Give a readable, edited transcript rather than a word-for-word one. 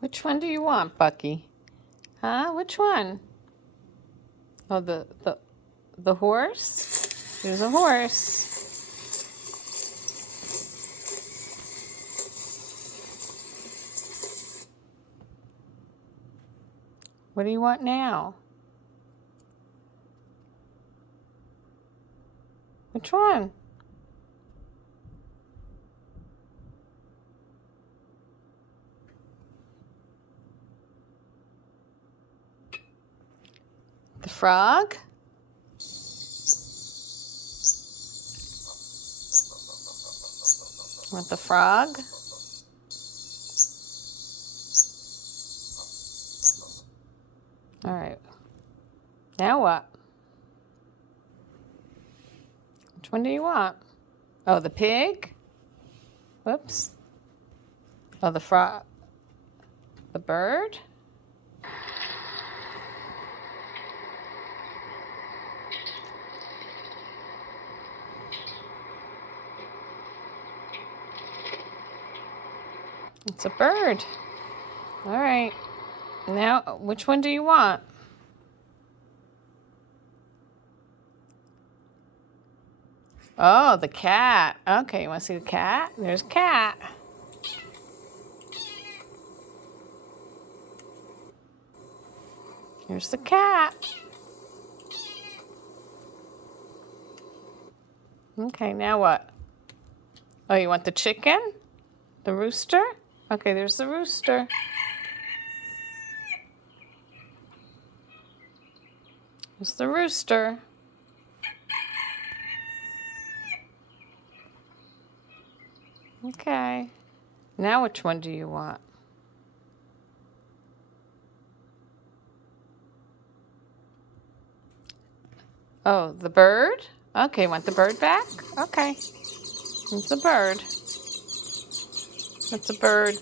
Which one do you want, Bucky? Huh? Which one? Oh, the horse? There's a horse. What do you want now? Which one? The frog? Want the frog? All right. Now what? Which one do you want? Oh, the pig? Whoops. Oh, the frog. The bird? It's a bird. All right. Now, which one do you want? Oh, the cat. Okay, you want to see the cat? There's cat. Here's the cat. Okay, now what? Oh, you want the chicken? The rooster? Okay, there's the rooster. There's the rooster. Okay. Now which one do you want? Oh, the bird? Okay, want the bird back? Okay. It's a bird. It's a bird.